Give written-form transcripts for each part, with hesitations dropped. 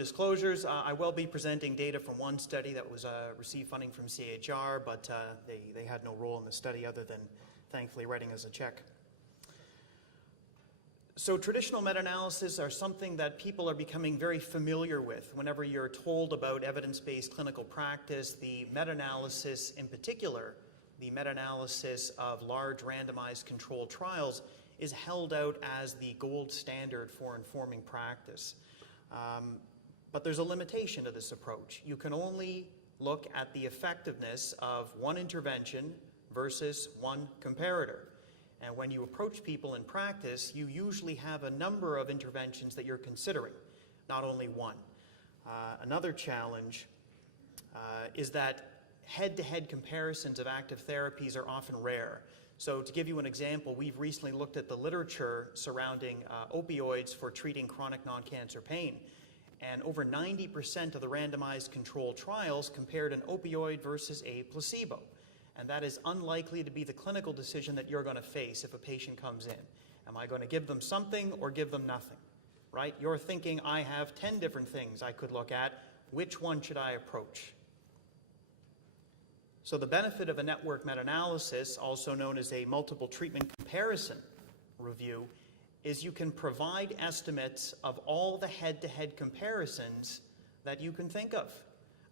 Disclosures, I will be presenting data from one study that was received funding from CHR, but they had no role in the study other than thankfully writing us a check. So traditional meta-analysis are something that people are becoming very familiar with. Whenever you're told about evidence-based clinical practice, the meta-analysis in particular, the meta-analysis of large randomized controlled trials, is held out as the gold standard for informing practice. But there's a limitation to this approach. You can only look at the effectiveness of one intervention versus one comparator. And when you approach people in practice, you usually have a number of interventions that you're considering, not only one. Another challenge is that head-to-head comparisons of active therapies are often rare. So to give you an example, we've recently looked at the literature surrounding opioids for treating chronic non-cancer pain. And over 90% of the randomized controlled trials compared an opioid versus a placebo. And that is unlikely to be the clinical decision that you're going to face if a patient comes in. Am I going to give them something or give them nothing? Right? You're thinking, I have 10 different things I could look at. Which one should I approach? So the benefit of a network meta-analysis, also known as a multiple treatment comparison review, is you can provide estimates of all the head-to-head comparisons that you can think of.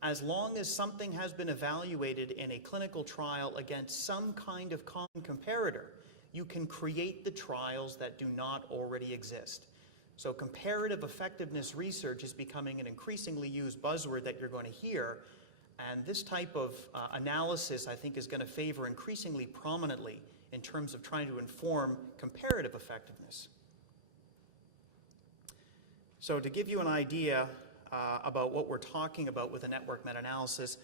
As long as something has been evaluated in a clinical trial against some kind of common comparator, you can create the trials that do not already exist. So comparative effectiveness research is becoming an increasingly used buzzword that you're going to hear, and this type of analysis, I think, is going to favor increasingly prominently in terms of trying to inform comparative effectiveness. So to give you an idea about what we're talking about with a network meta-analysis,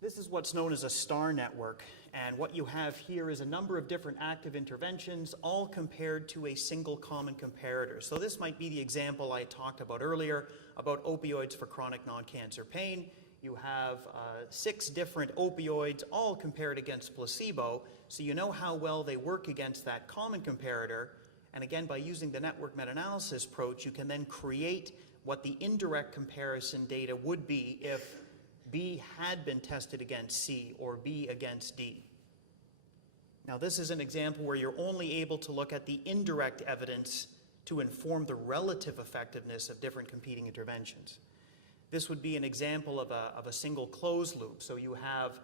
this is what's known as a star network. And what you have here is a number of different active interventions, all compared to a single common comparator. So this might be the example I talked about earlier about opioids for chronic non-cancer pain. You have 6 different opioids, all compared against placebo, so you know how well they work against that common comparator. And again, by using the network meta-analysis approach, you can then create what the indirect comparison data would be if B had been tested against C or B against D. Now, this is an example where you're only able to look at the indirect evidence to inform the relative effectiveness of different competing interventions. This would be an example of a single closed loop. So you have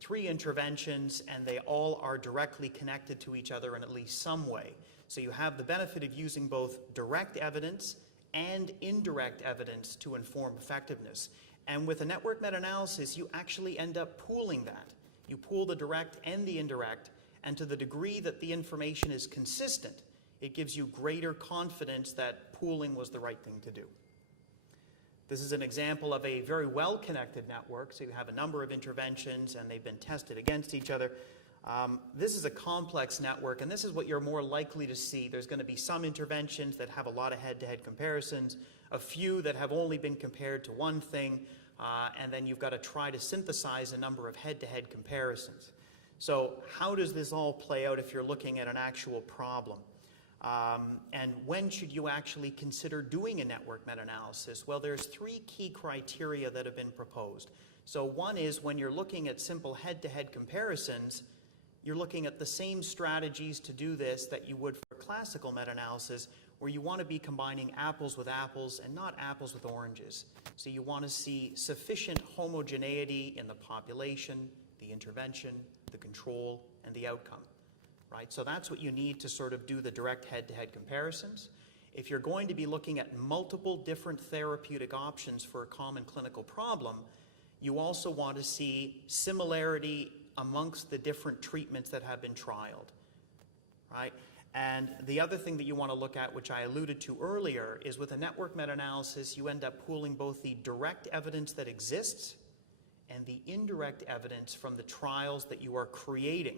3 interventions, and they all are directly connected to each other in at least some way. So you have the benefit of using both direct evidence and indirect evidence to inform effectiveness. And with a network meta-analysis, you actually end up pooling that. You pool the direct and the indirect, and to the degree that the information is consistent, it gives you greater confidence that pooling was the right thing to do. This is an example of a very well-connected network. So you have a number of interventions, and they've been tested against each other. This is a complex network, and this is what you're more likely to see. There's going to be some interventions that have a lot of head-to-head comparisons, a few that have only been compared to one thing, and then you've got to try to synthesize a number of head-to-head comparisons. So how does this all play out if you're looking at an actual problem? And when should you actually consider doing a network meta-analysis? Well, there's 3 key criteria that have been proposed. So one is when you're looking at simple head-to-head comparisons, you're looking at the same strategies to do this that you would for classical meta-analysis, where you want to be combining apples with apples and not apples with oranges. So you want to see sufficient homogeneity in the population, the intervention, the control, and the outcome. Right? So that's what you need to sort of do the direct head-to-head comparisons. If you're going to be looking at multiple different therapeutic options for a common clinical problem, you also want to see similarity amongst the different treatments that have been trialed. Right? And the other thing that you want to look at, which I alluded to earlier, is with a network meta-analysis, you end up pooling both the direct evidence that exists and the indirect evidence from the trials that you are creating.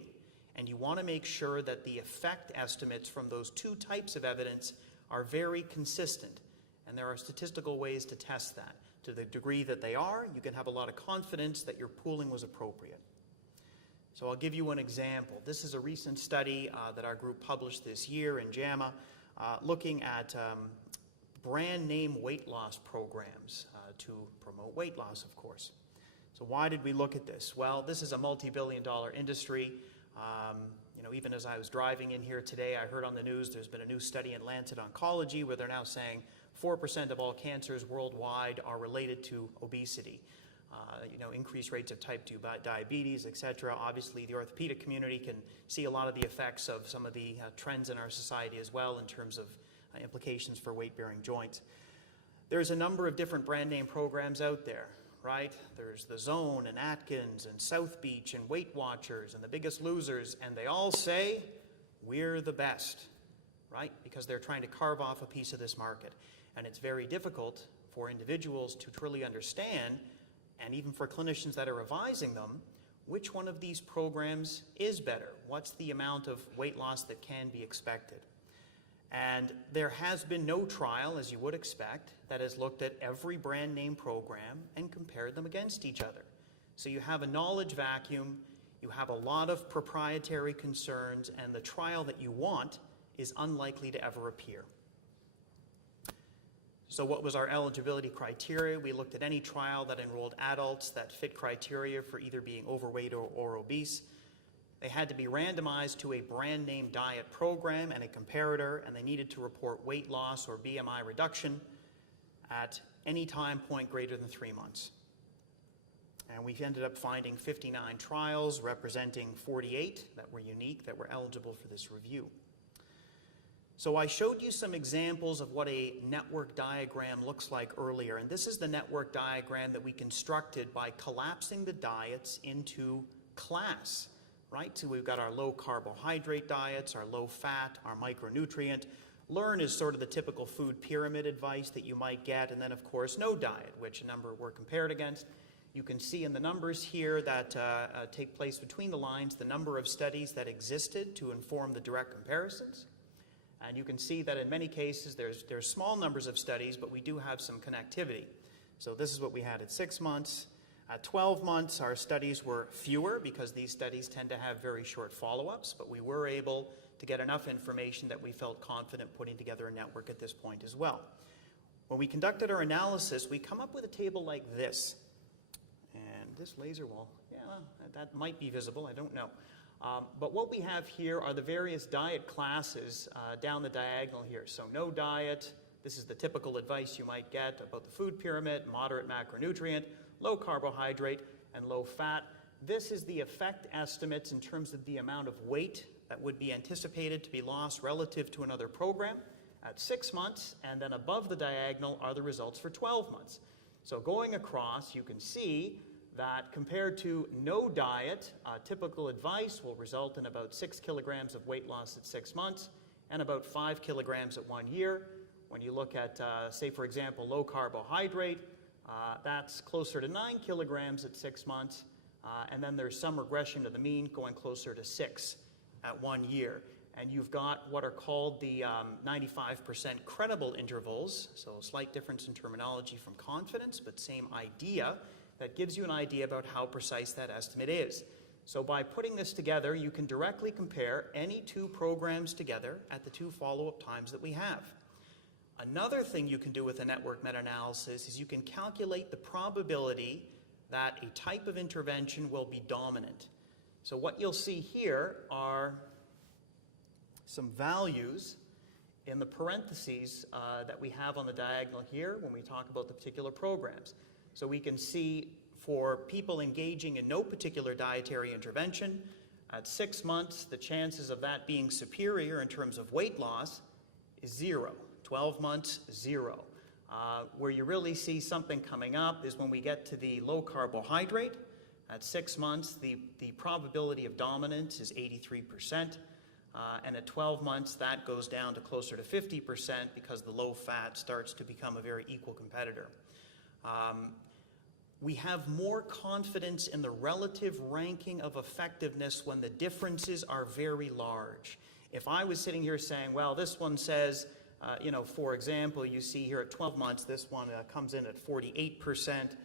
And you want to make sure that the effect estimates from those 2 types of evidence are very consistent. And there are statistical ways to test that. To the degree that they are, you can have a lot of confidence that your pooling was appropriate. So I'll give you an example. This is a recent study that our group published this year in JAMA, looking at brand name weight loss programs to promote weight loss, of course. So why did we look at this? Well, this is a multi-billion-dollar industry. Even as I was driving in here today, I heard on the news there's been a new study in Lancet Oncology where they're now saying 4% of all cancers worldwide are related to obesity. Increased rates of type 2 diabetes, etc. Obviously, the orthopedic community can see a lot of the effects of some of the trends in our society as well in terms of implications for weight-bearing joints. There's a number of different brand name programs out there, right? There's the Zone and Atkins and South Beach and Weight Watchers and the Biggest Losers, and they all say, we're the best, right? Because they're trying to carve off a piece of this market. And it's very difficult for individuals to truly understand, and even for clinicians that are revising them, which one of these programs is better? What's the amount of weight loss that can be expected? And there has been no trial, as you would expect, that has looked at every brand name program and compared them against each other. So you have a knowledge vacuum, you have a lot of proprietary concerns, and the trial that you want is unlikely to ever appear. So what was our eligibility criteria? We looked at any trial that enrolled adults that fit criteria for either being overweight or obese. They had to be randomized to a brand name diet program and a comparator, and they needed to report weight loss or BMI reduction at any time point greater than 3 months. And we ended up finding 59 trials representing 48 that were unique, that were eligible for this review. So I showed you some examples of what a network diagram looks like earlier, and this is the network diagram that we constructed by collapsing the diets into class. Right, so we've got our low carbohydrate diets, our low fat, our micronutrient. Learn is sort of the typical food pyramid advice that you might get, and then of course no diet, which a number were compared against. You can see in the numbers here that take place between the lines the number of studies that existed to inform the direct comparisons. And you can see that in many cases there's small numbers of studies, but we do have some connectivity. So this is what we had at 6 months. At 12 months, our studies were fewer because these studies tend to have very short follow-ups, but we were able to get enough information that we felt confident putting together a network at this point as well. When we conducted our analysis, we come up with a table like this. And this laser will, yeah, that might be visible, I don't know. But what we have here are the various diet classes down the diagonal here. So no diet, this is the typical advice you might get about the food pyramid, moderate macronutrient, low carbohydrate, and low fat. This is the effect estimates in terms of the amount of weight that would be anticipated to be lost relative to another program at 6 months, and then above the diagonal are the results for 12 months. So going across, you can see that compared to no diet, typical advice will result in about 6 kilograms of weight loss at 6 months and about 5 kilograms at 1 year. When you look at, say for example, low carbohydrate, that's closer to 9 kilograms at 6 months, and then there's some regression to the mean going closer to 6 at 1 year. And you've got what are called the 95% credible intervals, so a slight difference in terminology from confidence, but same idea, that gives you an idea about how precise that estimate is. So by putting this together, you can directly compare any two programs together at the two follow-up times that we have. Another thing you can do with a network meta-analysis is you can calculate the probability that a type of intervention will be dominant. So what you'll see here are some values in the parentheses that we have on the diagonal here when we talk about the particular programs. So we can see for people engaging in no particular dietary intervention, at 6 months, the chances of that being superior in terms of weight loss is 0. 12 months, 0. Where you really see something coming up is when we get to the low carbohydrate. At 6 months, the probability of dominance is 83%. And at 12 months, that goes down to closer to 50% because the low fat starts to become a very equal competitor. We have more confidence in the relative ranking of effectiveness when the differences are very large. If I was sitting here saying, well, this one says, for example, you see here at 12 months, this one comes in at 48%,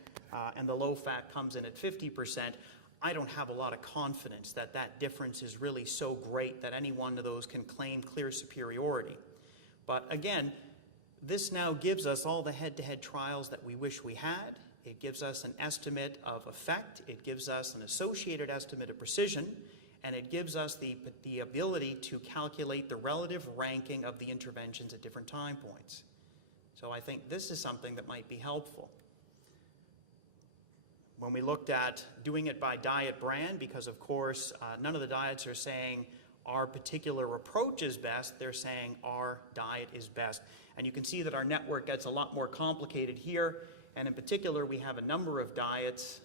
and the low fat comes in at 50%. I don't have a lot of confidence that that difference is really so great that any one of those can claim clear superiority. But again, This now gives us all the head-to-head trials that we wish we had. It gives us an estimate of effect, it gives us an associated estimate of precision, and it gives us the ability to calculate the relative ranking of the interventions at different time points. So I think this is something that might be helpful. When we looked at doing it by diet brand, because of course none of the diets are saying our particular approach is best, they're saying our diet is best. And you can see that our network gets a lot more complicated here, and in particular we have a number of diets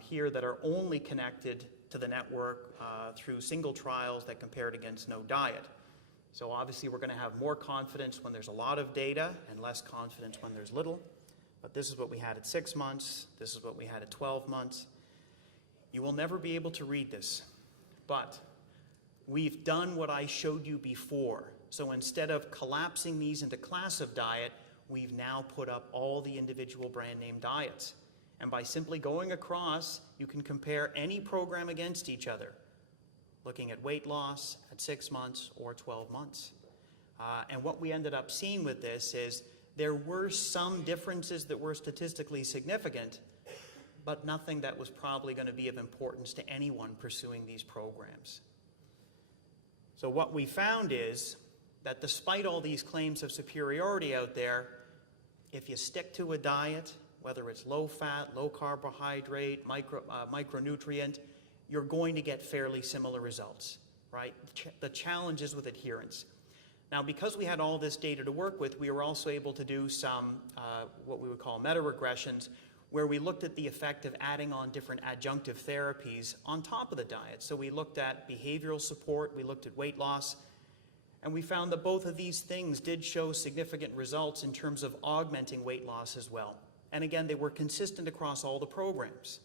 here that are only connected to the network through single trials that compared against no diet. So obviously we're going to have more confidence when there's a lot of data and less confidence when there's little. But this is what we had at 6 months, this is what we had at 12 months. You will never be able to read this, but we've done what I showed you before. So instead of collapsing these into class of diet, we've now put up all the individual brand name diets. And by simply going across, you can compare any program against each other, looking at weight loss at 6 months or 12 months. And what we ended up seeing with this is there were some differences that were statistically significant, but nothing that was probably going to be of importance to anyone pursuing these programs. So what we found is that despite all these claims of superiority out there, if you stick to a diet, whether it's low fat, low carbohydrate, micronutrient, you're going to get fairly similar results, right? The challenge is with adherence. Now, because we had all this data to work with, we were also able to do some what we would call meta-regressions, where we looked at the effect of adding on different adjunctive therapies on top of the diet. So we looked at behavioral support, we looked at weight loss, and we found that both of these things did show significant results in terms of augmenting weight loss as well. And again, they were consistent across all the programs.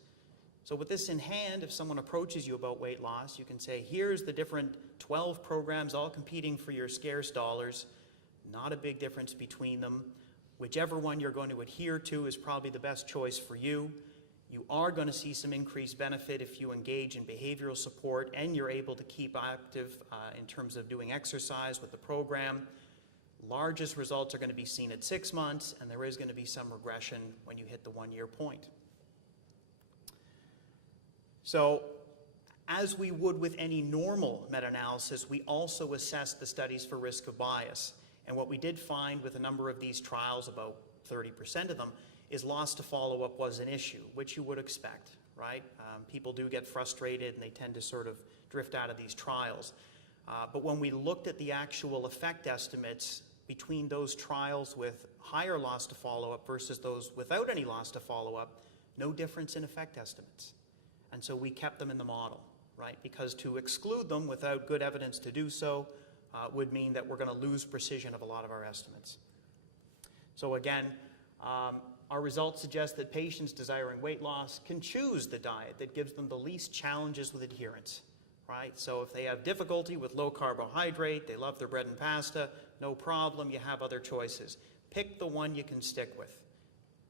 So with this in hand, if someone approaches you about weight loss, you can say, here's the different 12 programs all competing for your scarce dollars, not a big difference between them. Whichever one you're going to adhere to is probably the best choice for you. You are going to see some increased benefit if you engage in behavioral support and you're able to keep active in terms of doing exercise with the program. Largest results are going to be seen at 6 months, and there is going to be some regression when you hit the 1-year point. So, as we would with any normal meta-analysis, we also assess the studies for risk of bias. And what we did find with a number of these trials, about 30% of them, is loss to follow-up was an issue, which you would expect, right? People do get frustrated and they tend to sort of drift out of these trials. But when we looked at the actual effect estimates between those trials with higher loss to follow-up versus those without any loss to follow-up, no difference in effect estimates. And so we kept them in the model, right? Because to exclude them without good evidence to do so would mean that we're going to lose precision of a lot of our estimates. So again, our results suggest that patients desiring weight loss can choose the diet that gives them the least challenges with adherence, right? So if they have difficulty with low carbohydrate, they love their bread and pasta, no problem, you have other choices. Pick the one you can stick with.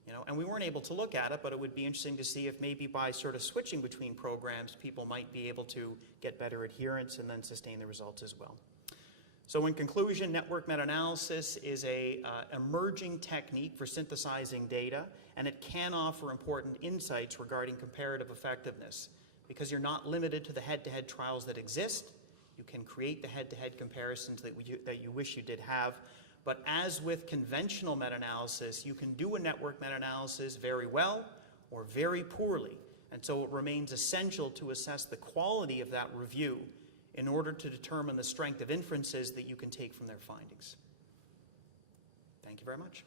You know, and we weren't able to look at it, but it would be interesting to see if maybe by sort of switching between programs, people might be able to get better adherence and then sustain the results as well. So in conclusion, network meta-analysis is an emerging technique for synthesizing data, and it can offer important insights regarding comparative effectiveness. Because you're not limited to the head-to-head trials that exist, you can create the head-to-head comparisons that you wish you did have. But as with conventional meta-analysis, you can do a network meta-analysis very well or very poorly. And so it remains essential to assess the quality of that review in order to determine the strength of inferences that you can take from their findings. Thank you very much.